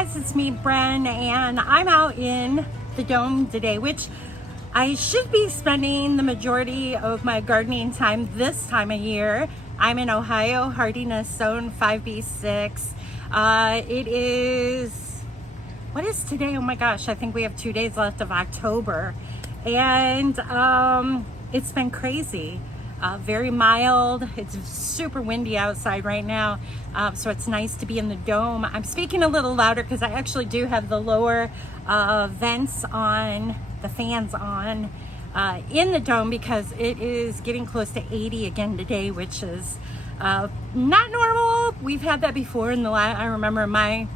guys, it's me, Bren, and I'm out in the Dome today, which I should be spending the majority of my gardening time this time of year. I'm in Ohio, hardiness zone 5B6. It is, what is today? Oh my gosh, I think we have 2 days left of October. And it's been crazy. Very mild. It's super windy outside right now, so it's nice to be in the Dome. I'm speaking a little louder because I actually do have the lower vents on, the fans on in the Dome, because it is getting close to 80 again today, which is not normal. We've had that before in the I remember my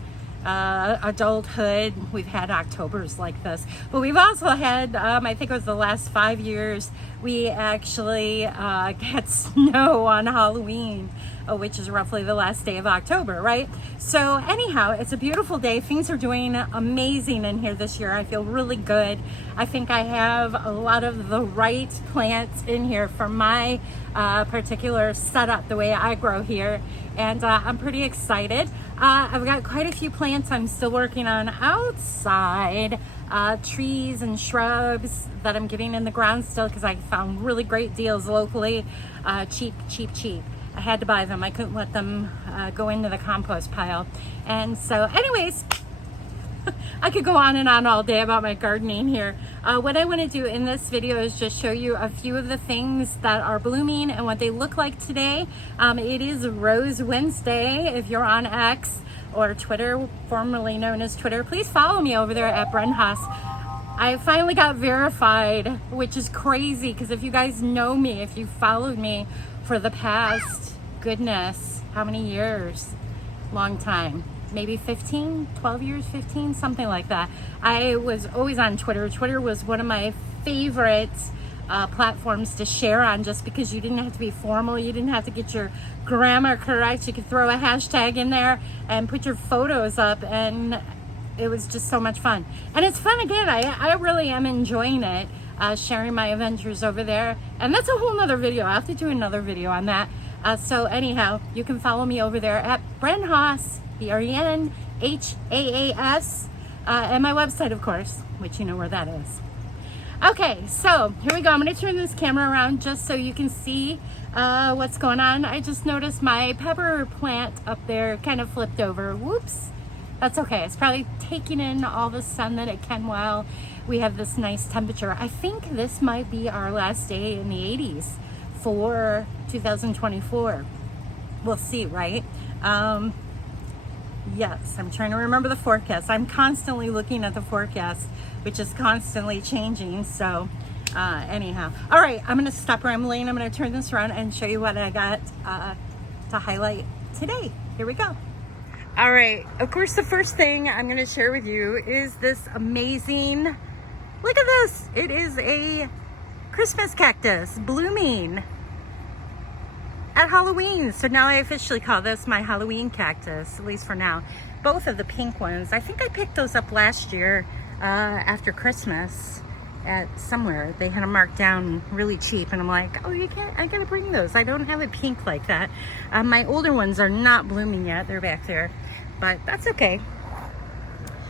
adulthood. We've had Octobers like this, but we've also had I think it was the last 5 years, we actually had snow on Halloween, which is roughly the last day of October, right? So anyhow, it's a beautiful day. Things are doing amazing in here this year. I feel really good. I think I have a lot of the right plants in here for my particular setup, the way I grow here, and I'm pretty excited. I've got quite a few plants I'm still working on outside, trees and shrubs that I'm getting in the ground still, because I found really great deals locally. Cheap. I had to buy them. I couldn't let them go into the compost pile. And so anyways, I could go on and on all day about my gardening here. What I want to do in this video is just show you a few of the things that are blooming and what they look like today. It is Rose Wednesday. If you're on X or Twitter, formerly known as Twitter, please follow me over there at Bren Haas. I finally got verified, which is crazy, because if you guys know me, if you followed me for the past, goodness, how many years? Long time. Maybe 15, 12 years, 15, something like that. I was always on Twitter. Twitter was one of my favorite platforms to share on, just because you didn't have to be formal. You didn't have to get your grammar correct. You could throw a hashtag in there and put your photos up, and it was just so much fun. And it's fun again. I really am enjoying it, sharing my adventures over there. And that's a whole nother video. I have to do another video on that. So anyhow, you can follow me over there at Bren Haas, BRENHAAS, and my website, of course, which you know where that is. Okay, so here we go. I'm going to turn this camera around just so you can see what's going on. I just noticed my pepper plant up there kind of flipped over. Whoops. That's okay. It's probably taking in all the sun that it can while we have this nice temperature. I think this might be our last day in the 80s for 2024. We'll see, right? Yes, I'm trying to remember the forecast. I'm constantly looking at the forecast, which is constantly changing. So anyhow, all right, I'm going to stop rambling. I'm going to turn this around and show you what I got to highlight today. Here we go. All right, of course, the first thing I'm going to share with you is this amazing, look at this. It is a Christmas cactus blooming at Halloween. So now I officially call this my Halloween cactus, at least for now. Both of the pink ones, I think I picked those up last year after Christmas at somewhere. They had them marked down really cheap, and I'm like, oh, you can't, I gotta bring those. I don't have a pink like that. My older ones are not blooming yet. They're back there, but that's okay.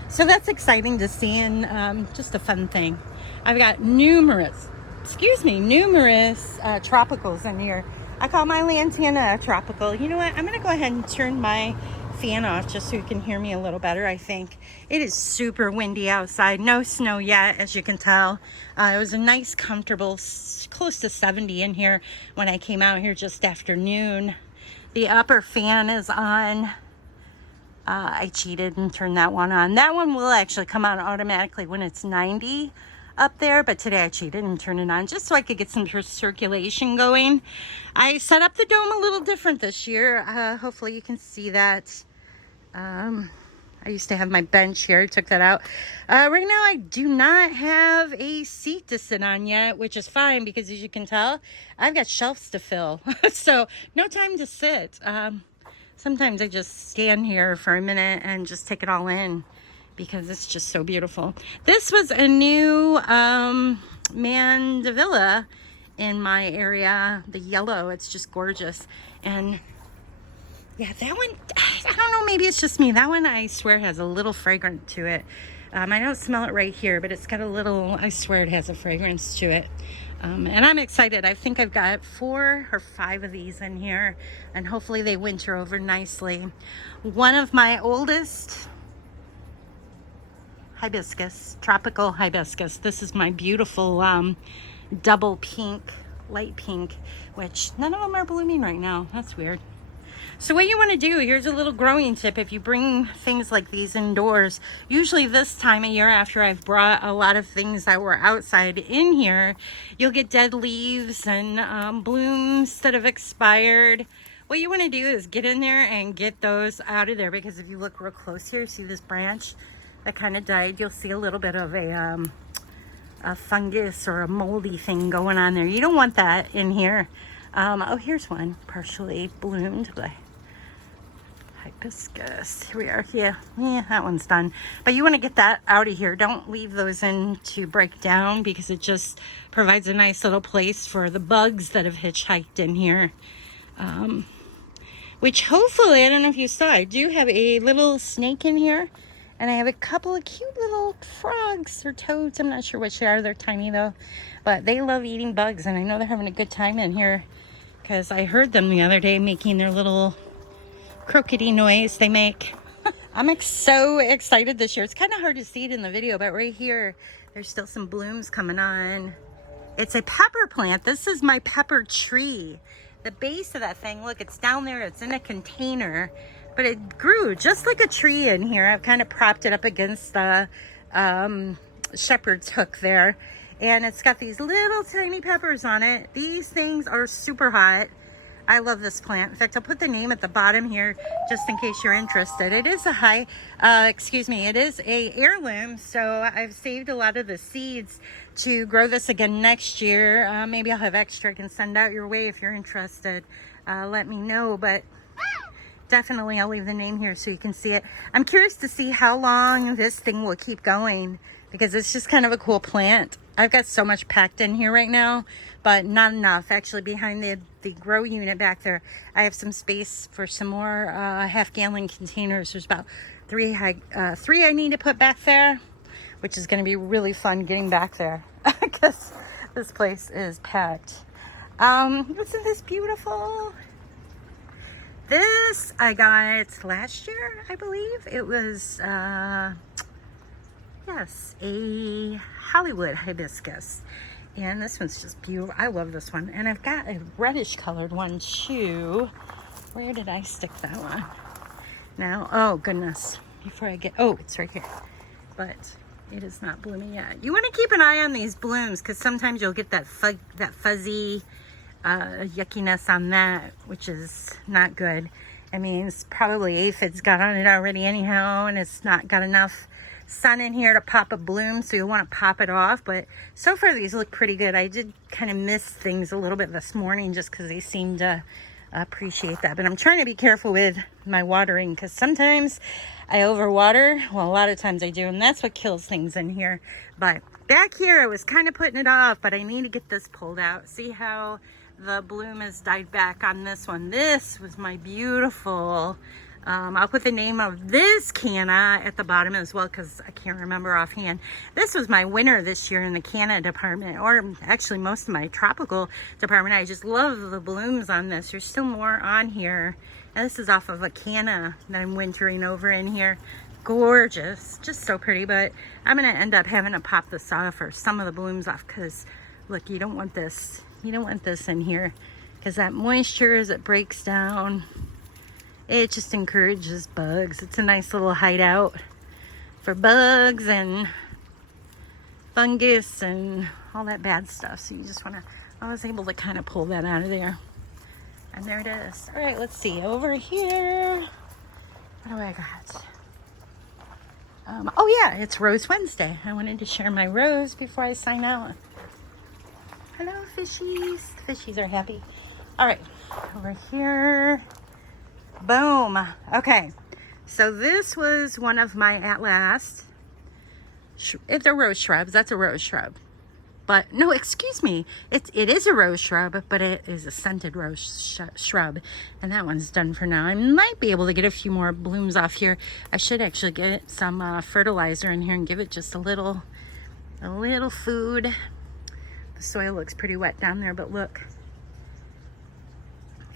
So that's exciting to see, and just a fun thing. I've got numerous tropicals in here. I call my lantana a tropical. You know what? I'm going to go ahead and turn my fan off just so you can hear me a little better, I think. It is super windy outside. No snow yet, as you can tell. It was a nice, comfortable, close to 70 in here when I came out here just after noon. The upper fan is on. I cheated and turned that one on. That one will actually come on automatically when it's 90 up there, but today I cheated and turned it on just so I could get some circulation going. I set up the Dome a little different this year. Hopefully you can see that. I used to have my bench here. I took that out. Right now I do not have a seat to sit on yet, which is fine, because as you can tell, I've got shelves to fill. So no time to sit. Sometimes I just stand here for a minute and just take it all in, because it's just so beautiful. This was a new mandevilla in my area, the yellow. It's just gorgeous. And Yeah, that one, I don't know, maybe it's just me. That one, I swear, has a little fragrance to it. I don't smell it right here, but it's got a little, I swear it has a fragrance to it. And I'm excited. I think I've got 4 or 5 of these in here, and hopefully they winter over nicely. One of my oldest hibiscus, tropical hibiscus. This is my beautiful double pink, light pink, which none of them are blooming right now. That's weird. So what you want to do, here's a little growing tip. If you bring things like these indoors, usually this time of year after I've brought a lot of things that were outside in here, you'll get dead leaves and blooms that have expired. What you want to do is get in there and get those out of there, because if you look real close here, see this branch that kind of died, you'll see a little bit of a fungus or a moldy thing going on there. You don't want that in here. Oh, here's one partially bloomed hibiscus. Here we are. Yeah, that one's done. But you want to get that out of here. Don't leave those in to break down, because it just provides a nice little place for the bugs that have hitchhiked in here. Which hopefully, I don't know if you saw, I do have a little snake in here. And I have a couple of cute little frogs or toads. I'm not sure which they are. They're tiny though. But they love eating bugs. And I know they're having a good time in here, because I heard them the other day making their little croaky noise they make. I'm so excited this year. It's kind of hard to see it in the video, but right here, there's still some blooms coming on. It's a pepper plant. This is my pepper tree. The base of that thing, look, it's down there. It's in a container. But it grew just like a tree in here. I've kind of propped it up against the shepherd's hook there. And it's got these little tiny peppers on it. These things are super hot. I love this plant. In fact, I'll put the name at the bottom here just in case you're interested. It is it is a heirloom. So I've saved a lot of the seeds to grow this again next year. Maybe I'll have extra I can send out your way if you're interested. Let me know. But definitely, I'll leave the name here so you can see it. I'm curious to see how long this thing will keep going, because it's just kind of a cool plant. I've got so much packed in here right now, but not enough. Actually, behind the grow unit back there, I have some space for some more half-gallon containers. There's about three I need to put back there, which is going to be really fun getting back there because this place is packed. Isn't this beautiful? This I got last year, I believe. It was, yes, a Hollywood hibiscus. And this one's just beautiful. I love this one. And I've got a reddish colored one too. Where did I stick that one? Now, oh goodness. Before I get, oh, it's right here. But it is not blooming yet. You want to keep an eye on these blooms, because sometimes you'll get that fuzzy yuckiness on that, which is not good. I mean, it's probably aphids got on it already anyhow, and it's not got enough sun in here to pop a bloom, so you'll want to pop it off. But so far these look pretty good. I did kind of miss things a little bit this morning just because they seem to appreciate that, but I'm trying to be careful with my watering, because sometimes I overwater. Well, a lot of times I do, and that's what kills things in here. But back here I was kind of putting it off, but I need to get this pulled out. See how the bloom has died back on this one. This was my beautiful, I'll put the name of this canna at the bottom as well, because I can't remember offhand. This was my winner this year in the canna department, or actually most of my tropical department. I just love the blooms on this. There's still more on here. And this is off of a canna that I'm wintering over in here. Gorgeous, just so pretty. But I'm gonna end up having to pop this off, or some of the blooms off, because look, you don't want this. You don't want this in here, because that moisture, as it breaks down, it just encourages bugs. It's a nice little hideout for bugs and fungus and all that bad stuff. So you just want to, I was able to kind of pull that out of there. And there it is. All right, let's see. Over here, what do I got? Oh yeah, it's Rose Wednesday. I wanted to share my rose before I sign out. Hello, fishies. Fishies are happy. All right, over here. Boom. Okay, so this was one of my at last. If they're rose shrubs, that's a rose shrub. but no, excuse me. It is a rose shrub, but it is a scented rose shrub. And that one's done for now. I might be able to get a few more blooms off here. I should actually get some fertilizer in here and give it just a little food. The soil looks pretty wet down there, but look.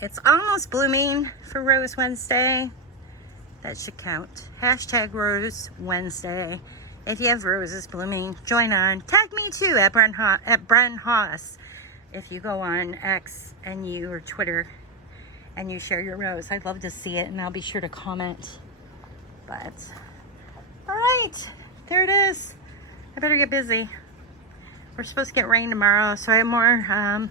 It's almost blooming for Rose Wednesday. That should count. Hashtag Rose Wednesday. If you have roses blooming, join on. Tag me too at Bren Haas. If you go on X and or Twitter and you share your rose, I'd love to see it, and I'll be sure to comment. But all right, there it is. I better get busy. We're supposed to get rain tomorrow, so I have more.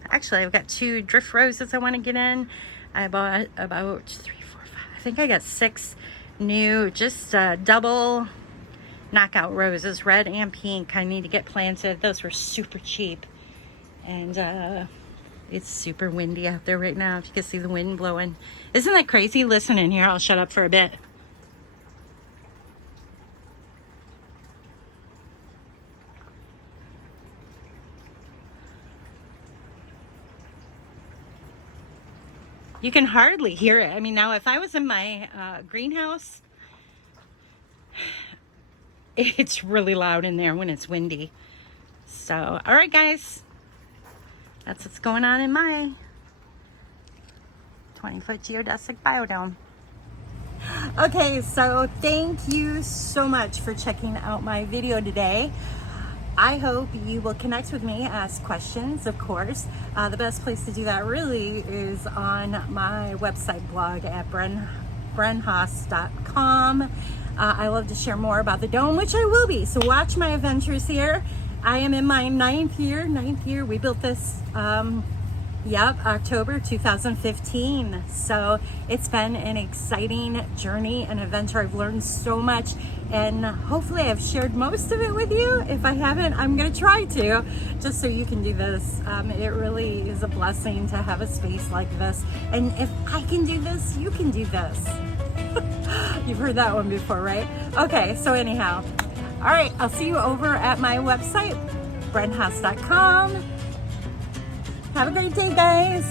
Actually, I've got 2 drift roses I want to get in. I bought about 3, 4, 5. I think I got 6 new, just double knockout roses, red and pink. I need to get planted. Those were super cheap, and it's super windy out there right now. If you can see the wind blowing, isn't that crazy? Listen in here. I'll shut up for a bit. You can hardly hear it. I mean, now if I was in my greenhouse, it's really loud in there when it's windy. So, all right, guys. That's what's going on in my 20-foot geodesic biodome. Okay, so thank you so much for checking out my video today. I hope you will connect with me, ask questions, of course. The best place to do that really is on my website blog at brenhaas.com. I love to share more about the dome, which I will be. So watch my adventures here. I am in my ninth year. We built this, October 2015. So it's been an exciting journey and adventure. I've learned so much, and hopefully I've shared most of it with you. If I haven't, I'm going to try to, just so you can do this. It really is a blessing to have a space like this. And if I can do this, you can do this. You've heard that one before, right? Okay, so anyhow, all right, I'll see you over at my website, brenhaas.com. Have a great day, guys.